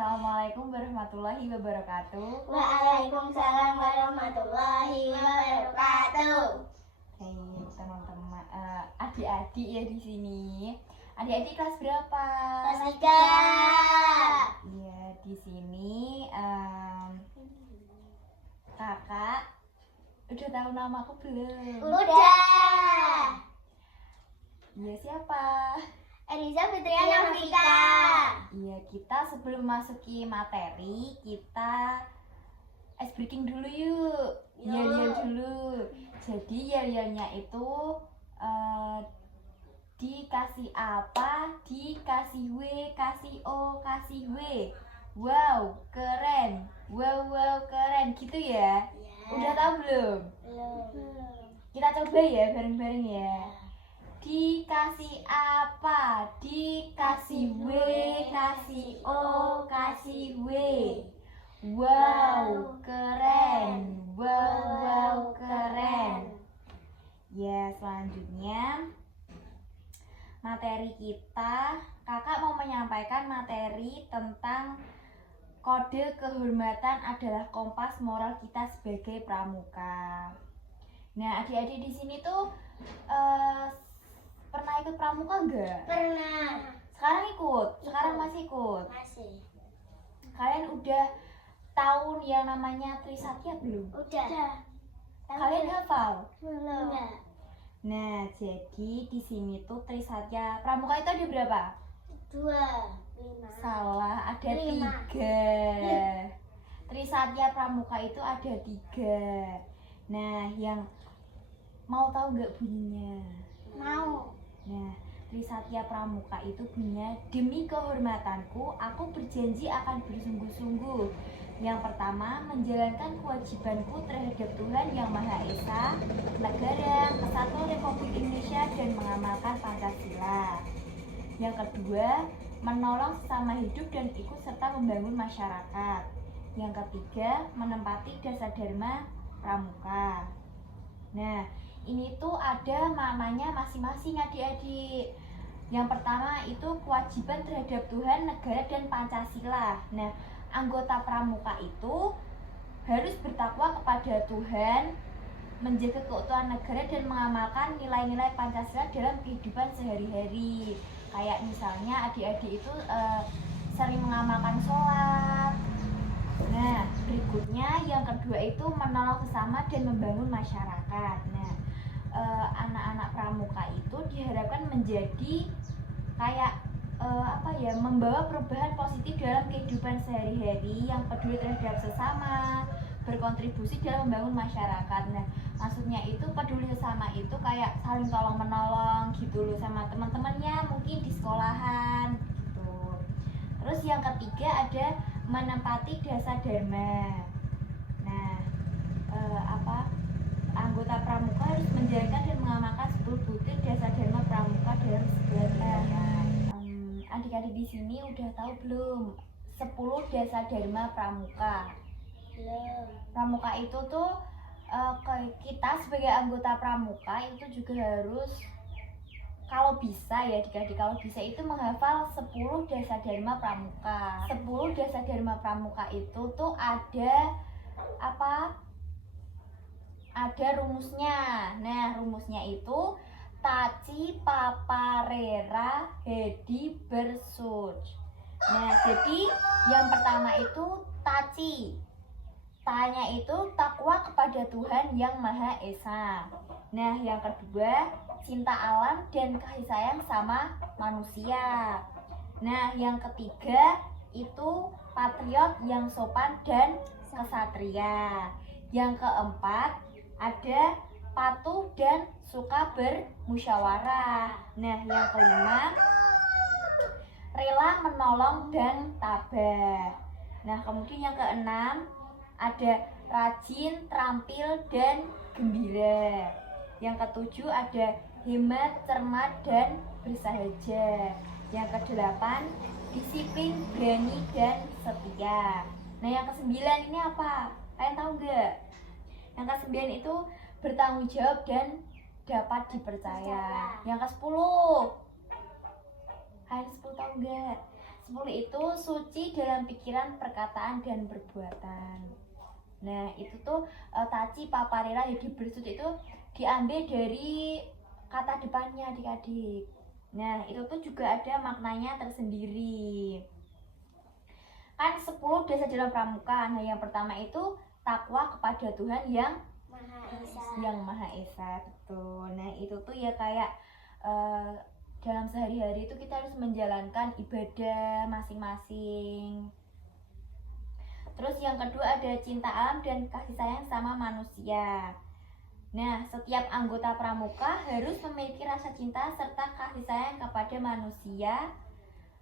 Assalamualaikum warahmatullahi wabarakatuh. Waalaikumsalam warahmatullahi wabarakatuh. Baik, teman-teman, adik-adik ya di sini. Adik-adik kelas berapa? Kelas 3. Iya, di sini kakak udah tahu namaku belum? Udah. Iya, siapa? Eliza Fitriana Nafika. Iya, kita sebelum masuki materi, kita ice breaking dulu yuk. Yel-yel dulu. Jadi yel-yelnya itu dikasih apa, dikasih W, kasih O, kasih W. Wow, keren. Wow, keren. Gitu ya? Udah tahu belum? Belum. Kita coba ya bareng-bareng ya. Dikasih apa? Dikasih W, kasih O, kasih W. Wow, keren. Wow, keren. Ya, selanjutnya materi kita, kakak mau menyampaikan materi tentang kode kehormatan adalah kompas moral kita sebagai pramuka. Nah, adik-adik di sini tuh pernah ikut pramuka enggak? Pernah. Sekarang ikut? Sekarang masih ikut? Masih. Kalian udah tahu yang namanya Trisatya belum? Udah. Kalian hafal? Belum. Nah, jadi di sini tuh Trisatya pramuka itu ada berapa? 2, 5. Salah, ada 5. 3. Trisatya pramuka itu ada 3. Nah, yang mau tahu nggak bunyinya? Mau. Nah, Trisatya pramuka itu bunyinya, demi kehormatanku, aku berjanji akan bersungguh-sungguh. Yang pertama, menjalankan kewajibanku terhadap Tuhan Yang Maha Esa, negara, Kesatuan Republik Indonesia, dan mengamalkan Pancasila. Yang kedua, menolong sesama hidup dan ikut serta membangun masyarakat. Yang ketiga, menempati dasar dharma pramuka. Nah, ini tuh ada maknanya masing-masing adik-adik. Yang pertama itu kewajiban terhadap Tuhan, negara, dan Pancasila. Nah, anggota pramuka itu harus bertakwa kepada Tuhan, menjaga keutuhan negara, dan mengamalkan nilai-nilai Pancasila dalam kehidupan sehari-hari. Kayak misalnya adik-adik itu sering mengamalkan sholat. Nah, berikutnya yang kedua itu menolong sesama dan membangun masyarakat. Nah, anak-anak pramuka itu diharapkan menjadi kayak membawa perubahan positif dalam kehidupan sehari-hari, yang peduli terhadap sesama, berkontribusi dalam membangun masyarakat. Nah, maksudnya itu peduli sesama itu kayak saling tolong menolong gitu loh sama teman-temannya mungkin di sekolahan gitu. Terus yang ketiga ada menempati dasar dharma. Nah, anggota pramuka harus menjalankan dan mengamalkan 10 butir dasar dharma pramuka dalam segala tindakan. Adik-adik di sini udah tahu belum 10 dasar dharma pramuka? Belum. Pramuka itu tuh kita sebagai anggota pramuka itu juga harus, kalau bisa ya adik-adik, kalau bisa itu menghafal 10 dasar dharma pramuka. 10 dasar dharma pramuka itu tuh ada rumusnya. Nah, rumusnya itu Taci Paparera Hedi Bersuj. Nah, jadi yang pertama itu Taci. Tanya itu takwa kepada Tuhan Yang Maha Esa. Nah, yang kedua cinta alam dan kasih sayang sama manusia. Nah, yang ketiga itu patriot yang sopan dan kesatria. Yang keempat ada patuh dan suka bermusyawarah. Nah, yang kelima rela menolong dan tabah. Nah, kemudian yang keenam ada rajin, terampil, dan gembira. Yang ketujuh ada hemat, cermat, dan bersahaja. Yang kedelapan disiplin, berani, dan setia. Nah, yang kesembilan ini apa? Kalian tahu nggak? Yang kesembilan itu bertanggung jawab dan dapat dipercaya. Yang ke-10, kalian 10 tahu nggak? 10 itu suci dalam pikiran, perkataan, dan perbuatan. Nah, itu tuh taci paparera hidup bersut itu diambil dari kata depannya adik-adik. Nah, itu tuh juga ada maknanya tersendiri. Kan 10 dasar dalam pramuka. Nah, yang pertama itu takwa kepada Tuhan yang Maha Esa, betul. Nah, itu tuh ya kayak dalam sehari-hari itu kita harus menjalankan ibadah masing-masing. Terus yang kedua ada cinta alam dan kasih sayang sama manusia. Nah, setiap anggota pramuka harus memiliki rasa cinta serta kasih sayang kepada manusia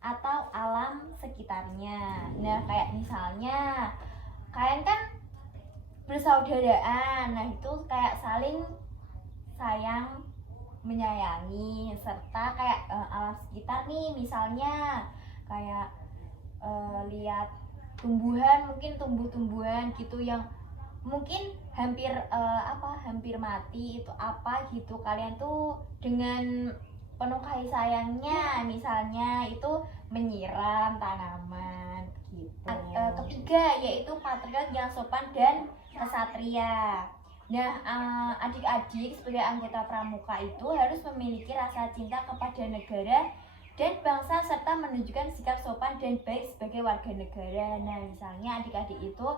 atau alam sekitarnya. Nah, kayak misalnya kalian kan bersaudaraan. Nah, itu kayak saling sayang menyayangi serta kayak alam sekitar nih, misalnya kayak lihat tumbuhan, mungkin tumbuh-tumbuhan gitu yang mungkin hampir hampir mati, itu apa gitu, kalian tuh dengan penuh kasih sayangnya misalnya itu menyiram tanaman gitu. Ketiga yaitu patriot yang sopan dan kesatria. Nah, adik-adik sebagai anggota pramuka itu harus memiliki rasa cinta kepada negara dan bangsa serta menunjukkan sikap sopan dan baik sebagai warga negara. Nah, misalnya adik-adik itu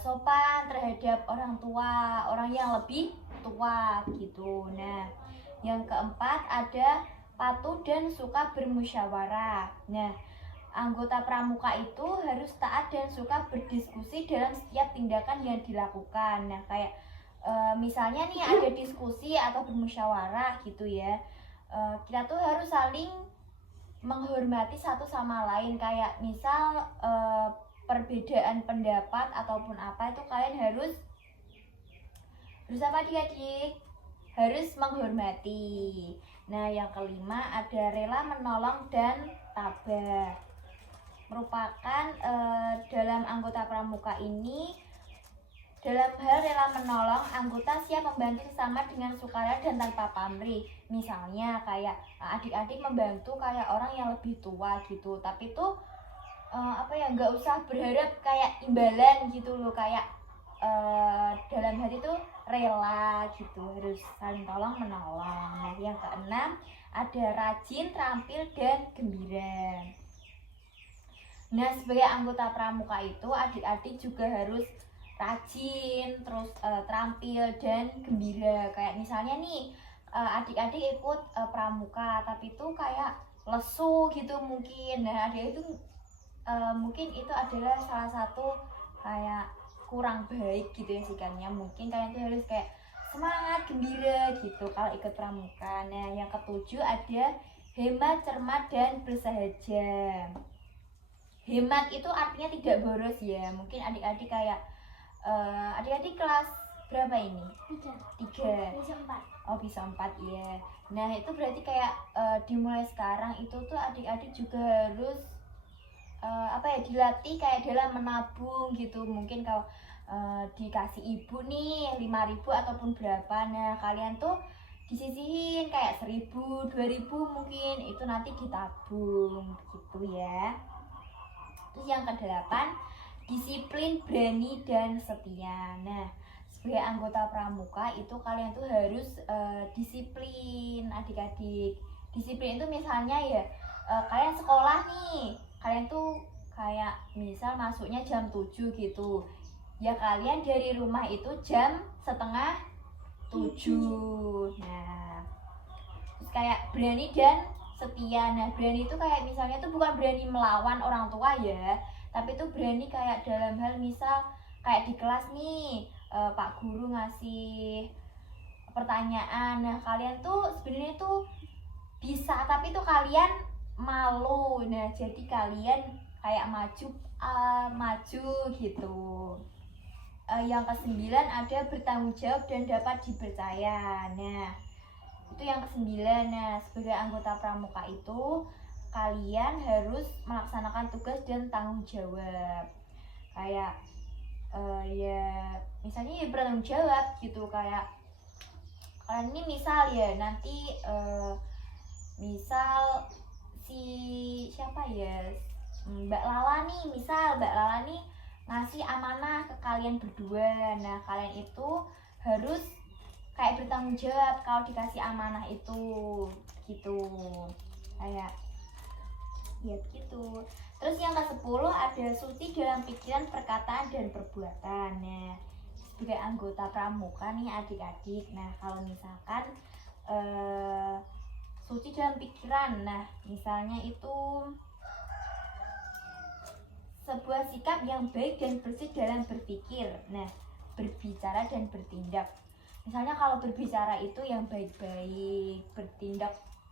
sopan terhadap orang tua, orang yang lebih tua gitu. Nah, yang keempat ada patuh dan suka bermusyawarah. Nah, anggota pramuka itu harus taat dan suka berdiskusi dalam setiap tindakan yang dilakukan. Nah, kayak misalnya nih ada diskusi atau bermusyawarah gitu ya, kita tuh harus saling menghormati satu sama lain. Kayak misal perbedaan pendapat ataupun apa itu kalian harus apa adik-adik? Harus menghormati. Nah, yang kelima ada rela menolong dan tabah. Merupakan dalam anggota pramuka ini, dalam hal rela menolong, anggota siap membantu sesama dengan sukarela dan tanpa pamrih. Misalnya kayak adik-adik membantu kayak orang yang lebih tua gitu, tapi tuh nggak usah berharap kayak imbalan gitu loh, kayak dalam hati tuh rela gitu, harus saling tolong menolong. Nah, yang keenam ada rajin, terampil, dan gembira. Nah, sebagai anggota pramuka itu adik-adik juga harus rajin, terus terampil dan gembira. Kayak misalnya nih adik-adik ikut pramuka tapi itu kayak lesu gitu mungkin. Nah, adik itu mungkin itu adalah salah satu kayak kurang baik gitu ya sikapnya. Mungkin kalian tuh harus kayak semangat, gembira gitu kalau ikut pramuka. Nah, yang ketujuh ada hemat, cermat, dan bersahaja. Hemat itu artinya tidak boros ya. Mungkin adik-adik kayak adik-adik kelas berapa ini? 3. Bisa 4. Oh, bisa 4 ya. Nah, itu berarti kayak dimulai sekarang itu tuh adik-adik juga harus dilatih kayak dalam menabung gitu. Mungkin kalau dikasih ibu nih 5.000 ataupun berapa, nah kalian tuh disisihin kayak 1.000, 2.000 mungkin, itu nanti ditabung gitu ya. Terus yang kedelapan, disiplin, berani, dan setia. Nah, sebagai anggota pramuka itu kalian tuh harus disiplin adik-adik. Disiplin itu misalnya ya kalian sekolah nih, kalian tuh kayak misal masuknya jam 7 gitu ya, kalian dari rumah itu jam setengah 7. Nah, terus kayak berani dan setia. Nah, berani itu kayak misalnya tuh bukan berani melawan orang tua ya, tapi tuh berani kayak dalam hal misal kayak di kelas nih Pak Guru ngasih pertanyaan, nah kalian tuh sebenarnya tuh bisa tapi tuh kalian malu. Nah, jadi kalian kayak maju gitu. Yang kesembilan ada bertanggung jawab dan dapat dipercaya. Nah, itu yang kesembilan. Nah, sebagai anggota pramuka itu kalian harus melaksanakan tugas dan tanggung jawab. Kayak ya misalnya ya bertanggung jawab gitu, kayak kalian ini misal ya nanti misal si siapa ya, Mbak Lala nih, misal Mbak Lala nih ngasih amanah ke kalian berdua. Nah, kalian itu harus kayak bertanggung jawab kalau dikasih amanah itu, gitu. Kayak ya gitu. Terus yang ke-10 ada suci dalam pikiran, perkataan, dan perbuatan. Nah, sebagai anggota pramuka nih adik-adik, nah kalau misalkan suci dalam pikiran, nah misalnya itu sebuah sikap yang baik dan bersih dalam berpikir, nah berbicara dan bertindak. Misalnya kalau berbicara itu yang baik-baik,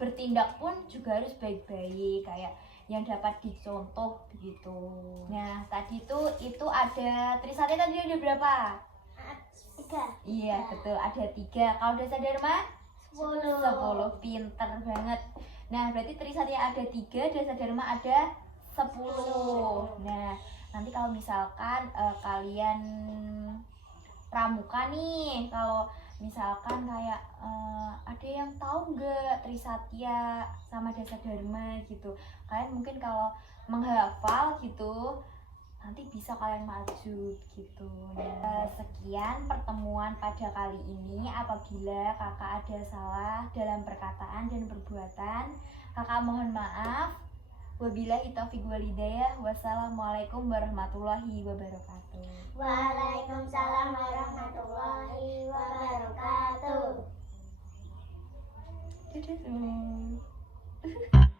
bertindak pun juga harus baik-baik, kayak yang dapat dicontoh begitu. Nah tadi itu ada Trisatya tadi ada berapa? 3. Iya betul, ada 3. Kalau Dasa Dharma 10, pinter banget. Nah berarti Trisatya ada 3, Dasa Dharma ada 10. Nah nanti kalau misalkan kalian pramuka nih, kalau misalkan kayak ada yang tahu nggak Trisatya sama Dasa Dharma gitu, kalian mungkin kalau menghafal gitu nanti bisa kalian maju gitu. Sekian pertemuan pada kali ini. Apabila kakak ada salah dalam perkataan dan perbuatan, kakak mohon maaf. Wabillahi taufiq walhidayah. Wassalamualaikum warahmatullahi wabarakatuh. Waalaikumsalam warahmatullahi wabarakatuh. Dadah.